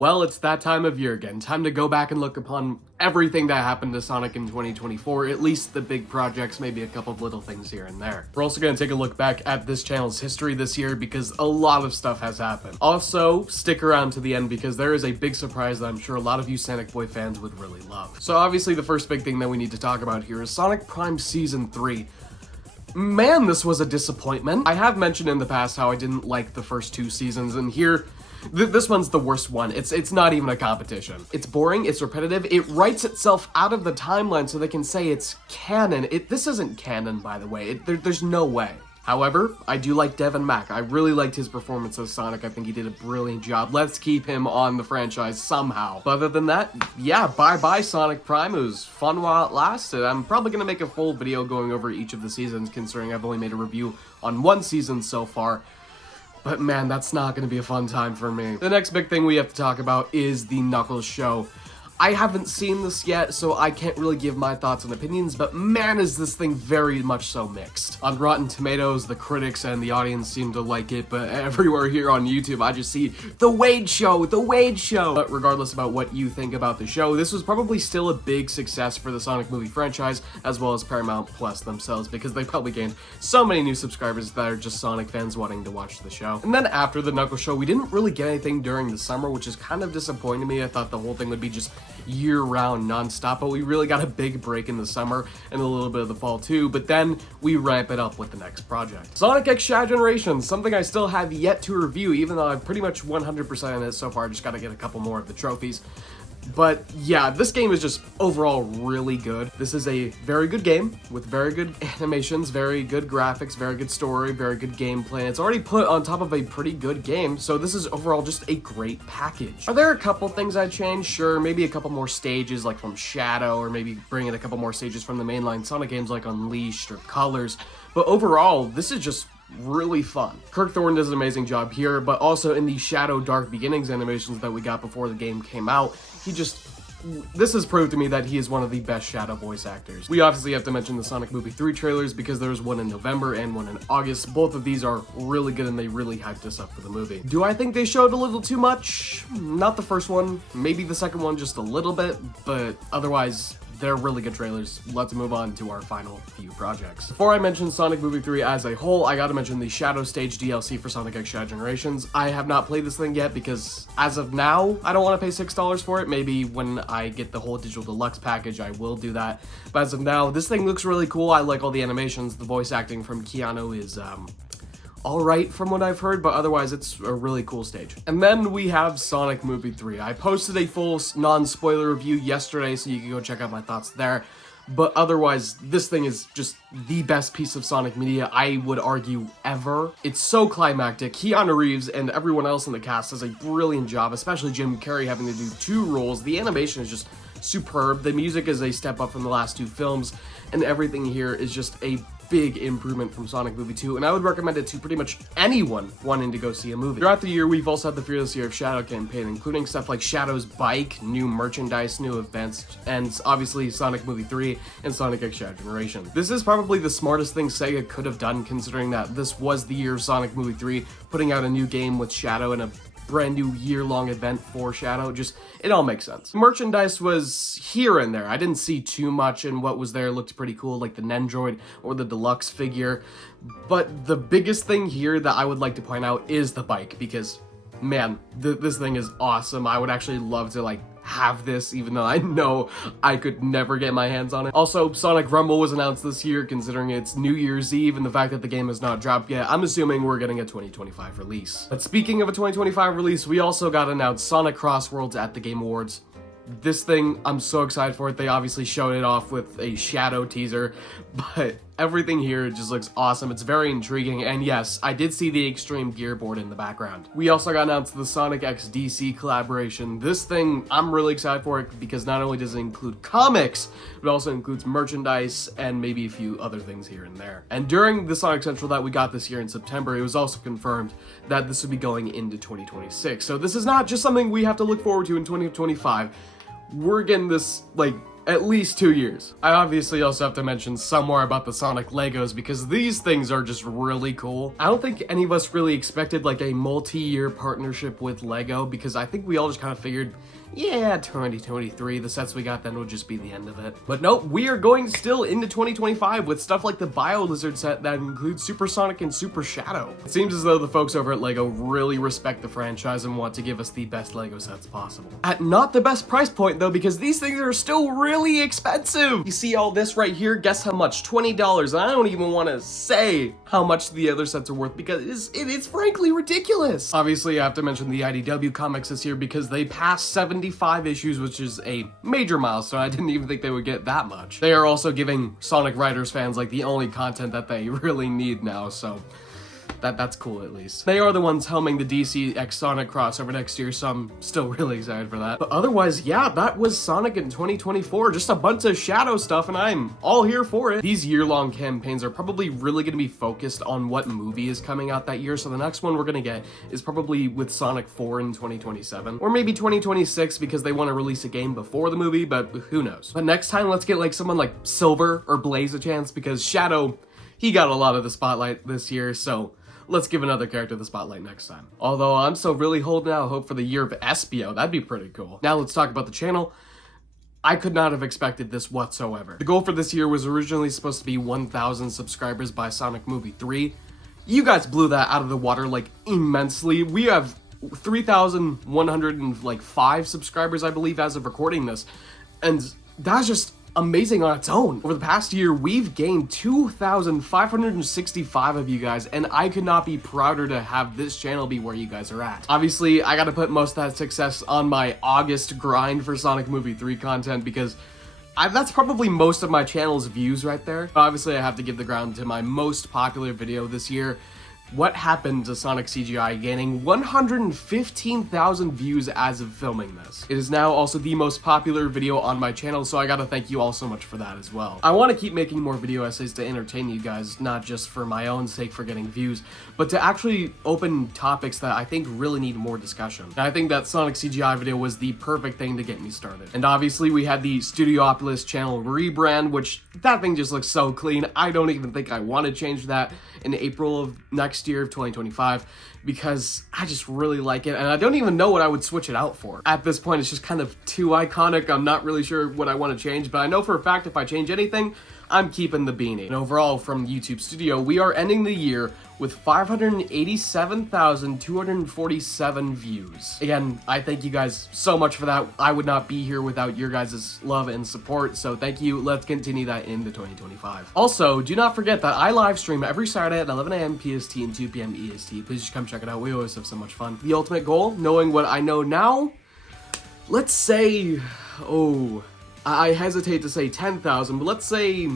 Well, it's that time of year again. Time to go back and look upon everything that happened to Sonic in 2024, at least the big projects, maybe a couple of little things here and there. We're also going to take a look back at this channel's history this year because a lot of stuff has happened. Also, stick around to the end because there is a big surprise that I'm sure a lot of you Sonic Boy fans would really love. So obviously the first big thing that we need to talk about here is Sonic Prime Season 3. Man, this was a disappointment. I have mentioned in the past how I didn't like the first two seasons, and here, this one's the worst one. It's not even a competition. It's boring, it's repetitive, it writes itself out of the timeline so they can say it's canon. This isn't canon, by the way. There's no way. However, I do like Devin Mack. I really liked his performance as Sonic. I think he did a brilliant job. Let's keep him on the franchise somehow. But other than that, yeah, bye-bye Sonic Prime. It was fun while it lasted. I'm probably going to make a full video going over each of the seasons, considering I've only made a review on one season so far. But man, that's not going to be a fun time for me. The next big thing we have to talk about is the Knuckles show. I haven't seen this yet, so I can't really give my thoughts and opinions, but man, is this thing very much so mixed. On Rotten Tomatoes, the critics and the audience seem to like it, but everywhere here on YouTube, I just see the Wade Show, the Wade Show. But regardless about what you think about the show, this was probably still a big success for the Sonic movie franchise, as well as Paramount Plus themselves, because they probably gained so many new subscribers that are just Sonic fans wanting to watch the show. And then after the Knuckles show, we didn't really get anything during the summer, which is kind of disappointing to me. I thought the whole thing would be just year-round non-stop, but we really got a big break in the summer and a little bit of the fall too, but then we ramp it up with the next project. Sonic X Shadow Generation, something I still have yet to review, even though I've pretty much 100% in it so far. I just gotta get a couple more of the trophies. But yeah, this game is just overall really good. This is a very good game with very good animations, very good graphics, very good story, very good gameplay. It's already put on top of a pretty good game, so this is overall just a great package. Are there a couple things I'd change? Sure, maybe a couple more stages like from Shadow, or maybe bring in a couple more stages from the mainline Sonic games like Unleashed or Colors. But overall, this is just really fun. Kirk Thorne does an amazing job here, but also in the Shadow Dark Beginnings animations that we got before the game came out, this has proved to me that he is one of the best Shadow voice actors. We obviously have to mention the Sonic Movie 3 trailers because there's one in November and one in August. Both of these are really good and they really hyped us up for the movie. Do I think they showed a little too much? Not the first one, maybe the second one just a little bit, but otherwise, they're really good trailers. Let's move on to our final few projects. Before I mention Sonic Movie 3 as a whole, I gotta mention the Shadow Stage DLC for Sonic X Shadow Generations. I have not played this thing yet because, as of now, I don't want to pay $6 for it. Maybe when I get the whole digital deluxe package, I will do that. But as of now, this thing looks really cool. I like all the animations. The voice acting from Keanu is, alright from what I've heard, but otherwise it's a really cool stage. And then we have Sonic Movie 3. I posted a full non-spoiler review yesterday, so you can go check out my thoughts there. But otherwise, this thing is just the best piece of Sonic media, I would argue, ever. It's so climactic. Keanu Reeves and everyone else in the cast does a brilliant job, especially Jim Carrey having to do two roles. The animation is just superb. The music is a step up from the last two films, and everything here is just a big improvement from Sonic Movie 2, and I would recommend it to pretty much anyone wanting to go see a movie. Throughout the year, we've also had the Fearless Year of Shadow campaign, including stuff like Shadow's bike, new merchandise, new events, and obviously Sonic Movie 3 and Sonic X Shadow Generation. This is probably the smartest thing Sega could have done, considering that this was the year of Sonic Movie 3, putting out a new game with Shadow and a brand new year-long event for Shadow. Just, it all makes sense. Merchandise was here and there. I didn't see too much, and what was there looked pretty cool, like the Nendroid or the deluxe figure. But the biggest thing here that I would like to point out is the bike, because, man, this thing is awesome. I would actually love to, like, have this, even though I know I could never get my hands on it. Also, Sonic Rumble was announced this year, considering it's New Year's Eve and the fact that the game has not dropped yet. I'm assuming we're getting a 2025 release. But speaking of a 2025 release, we also got announced Sonic Cross Worlds at the Game Awards. This thing, I'm so excited for it. They obviously showed it off with a Shadow teaser, but everything here just looks awesome. It's very intriguing, and yes, I did see the Extreme Gear board in the background. We also got announced the Sonic X DC collaboration. This thing, I'm really excited for it because not only does it include comics, but also includes merchandise and maybe a few other things here and there. And during the Sonic Central that we got this year in September, it was also confirmed that this would be going into 2026. So this is not just something we have to look forward to in 2025. We're getting this, like, at least 2 years. I obviously also have to mention some more about the Sonic Legos because these things are just really cool. I don't think any of us really expected like a multi-year partnership with Lego because I think we all just kind of figured, yeah, 2023, the sets we got then would just be the end of it. But nope, we are going still into 2025 with stuff like the Bio Lizard set that includes Super Sonic and Super Shadow. It seems as though the folks over at Lego really respect the franchise and want to give us the best Lego sets possible. At not the best price point though, because these things are still really expensive. You see all this right here, guess how much? $20, and I don't even want to say how much the other sets are worth because it is frankly ridiculous. Obviously, I have to mention the IDW comics this year because they passed 75 issues, which is a major milestone. I didn't even think they would get that much. They are also giving Sonic Riders fans like the only content that they really need now, so that's cool at least. They are the ones helming the DC X Sonic crossover next year, so I'm still really excited for that. But otherwise, yeah, that was Sonic in 2024. Just a bunch of Shadow stuff, and I'm all here for it. These year-long campaigns are probably really going to be focused on what movie is coming out that year, so the next one we're going to get is probably with Sonic 4 in 2027. Or maybe 2026 because they want to release a game before the movie, but who knows. But next time, let's get like someone like Silver or Blaze a chance because Shadow, he got a lot of the spotlight this year, so let's give another character the spotlight next time. Although I'm still really holding out hope for the year of Espio. That'd be pretty cool. Now let's talk about the channel. I could not have expected this whatsoever. The goal for this year was originally supposed to be 1,000 subscribers by Sonic Movie 3. You guys blew that out of the water like immensely. We have 3,105 subscribers, I believe, as of recording this. And that's just amazing on its own. Over the past year, we've gained 2,565 of you guys, and I could not be prouder to have this channel be where you guys are at. Obviously, I gotta put most of that success on my August grind for Sonic Movie 3 content because that's probably most of my channel's views right there. Obviously, I have to give the ground to my most popular video this year. What happened to Sonic CGI gaining 115,000 views as of filming this? It is now also the most popular video on my channel, so I gotta thank you all so much for that as well. I want to keep making more video essays to entertain you guys, not just for my own sake for getting views, but to actually open topics that I think really need more discussion. And I think that Sonic CGI video was the perfect thing to get me started. And obviously we had the Studiopolis channel rebrand, which that thing just looks so clean. I don't even think I want to change that in April of next year of 2025 because I just really like it and I don't even know what I would switch it out for. At this point, it's just kind of too iconic. I'm not really sure what I want to change, but I know for a fact if I change anything, I'm keeping the beanie. And overall, from YouTube Studio, we are ending the year with 587,247 views. Again, I thank you guys so much for that. I would not be here without your guys' love and support, so thank you. Let's continue that into 2025. Also, do not forget that I live stream every Saturday at 11 a.m. PST and 2 p.m. EST. Please just come check it out. We always have so much fun. The ultimate goal, knowing what I know now, let's say, I hesitate to say 10,000, but let's say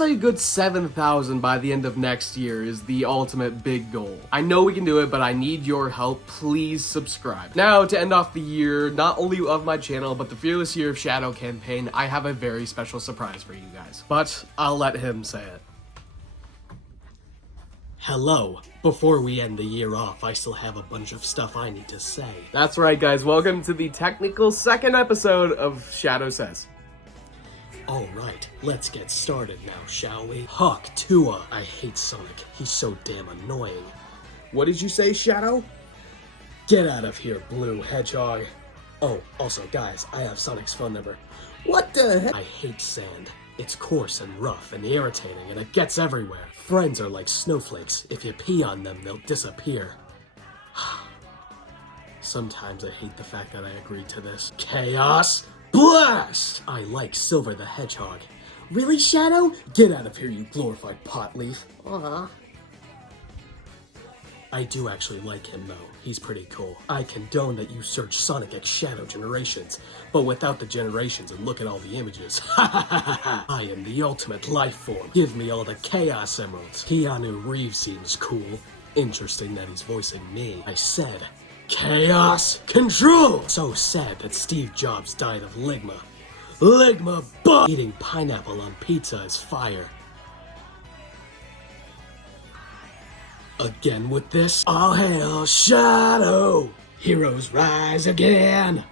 a good 7,000 by the end of next year is the ultimate big goal. I know we can do it, but I need your help. Please subscribe. Now, to end off the year, not only of my channel, but the Fearless Year of Shadow campaign, I have a very special surprise for you guys. But I'll let him say it. Hello. Before we end the year off, I still have a bunch of stuff I need to say. That's right, guys. Welcome to the technical second episode of Shadow Says. Alright, let's get started now, shall we? Hawk Tua. I hate Sonic. He's so damn annoying. What did you say, Shadow? Get out of here, Blue Hedgehog. Oh, also, guys, I have Sonic's phone number. What the heck? I hate sand. It's coarse and rough and irritating, and it gets everywhere. Friends are like snowflakes. If you pee on them, they'll disappear. Sometimes I hate the fact that I agreed to this. Chaos Blast! I like Silver the Hedgehog. Really, Shadow? Get out of here, you glorified pot leaf. I do actually like him, though. He's pretty cool. I condone that you search Sonic X Shadow Generations, but without the generations and look at all the images. I am the ultimate life form. Give me all the Chaos Emeralds. Keanu Reeves seems cool. Interesting that he's voicing me. I said, Chaos Control! So sad that Steve Jobs died of Ligma. Ligma bug! Eating pineapple on pizza is fire. Again with this? All hail Shadow! Heroes rise again!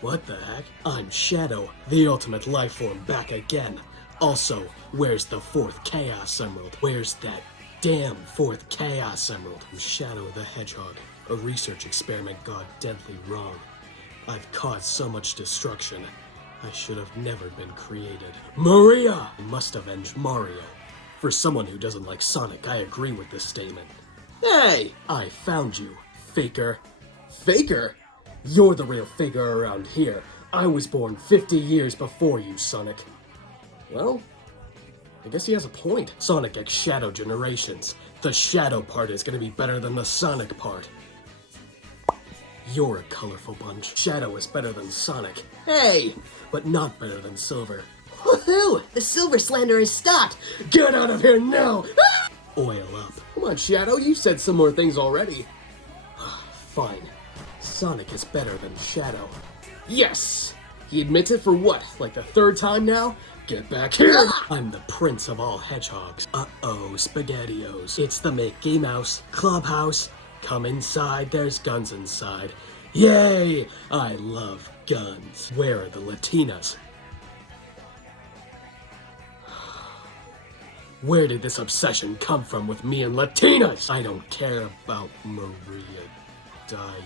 What the heck? I'm Shadow, the ultimate life form, back again. Also, where's the 4th Chaos Emerald? Where's that damn 4th Chaos Emerald? I'm Shadow the Hedgehog. A research experiment gone deadly wrong. I've caused so much destruction. I should have never been created. Maria! I must avenge Mario. For someone who doesn't like Sonic, I agree with this statement. Hey! I found you, faker. Faker? You're the real faker around here. I was born 50 years before you, Sonic. Well, I guess he has a point. Sonic X Shadow Generations. The Shadow part is gonna be better than the Sonic part. You're a colorful bunch. Shadow is better than Sonic. Hey! But not better than Silver. Woohoo! The Silver Slander is stopped! Get out of here now! Oil up. Come on, Shadow, you said some more things already. Fine. Sonic is better than Shadow. Yes! He admits it for what? Like the 3rd time now? Get back here! I'm the prince of all hedgehogs. Uh-oh, SpaghettiOs. It's the Mickey Mouse Clubhouse. Come inside, there's guns inside. Yay! I love guns. Where are the Latinas? Where did this obsession come from with me and Latinas? I don't care about Maria dying.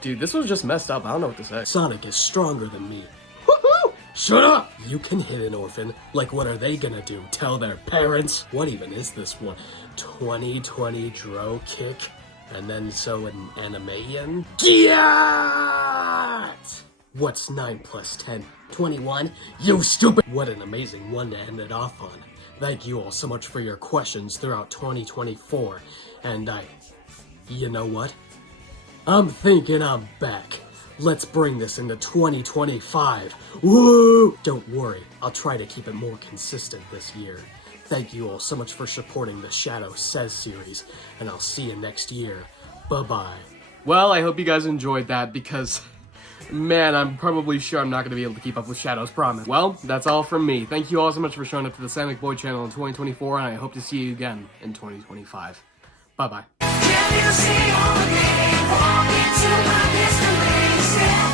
Dude, this was just messed up. I don't know what to say. Sonic is stronger than me. Woohoo! Shut up! You can hit an orphan. Like, what are they gonna do? Tell their parents? What even is this one? 2020 Dro Kick? And then so an animation? Get! What's 9 plus 10? 21? You stupid! What an amazing one to end it off on. Thank you all so much for your questions throughout 2024. And you know what? I'm thinking I'm back. Let's bring this into 2025. Woo! Don't worry, I'll try to keep it more consistent this year. Thank you all so much for supporting the Shadow Says series, and I'll see you next year. Bye-bye. Well, I hope you guys enjoyed that because, man, I'm probably sure I'm not going to be able to keep up with Shadow's promise. Well, that's all from me. Thank you all so much for showing up to the Sonic Boy channel in 2024, and I hope to see you again in 2025. Bye-bye. Can you see all the day? Walk into my destination.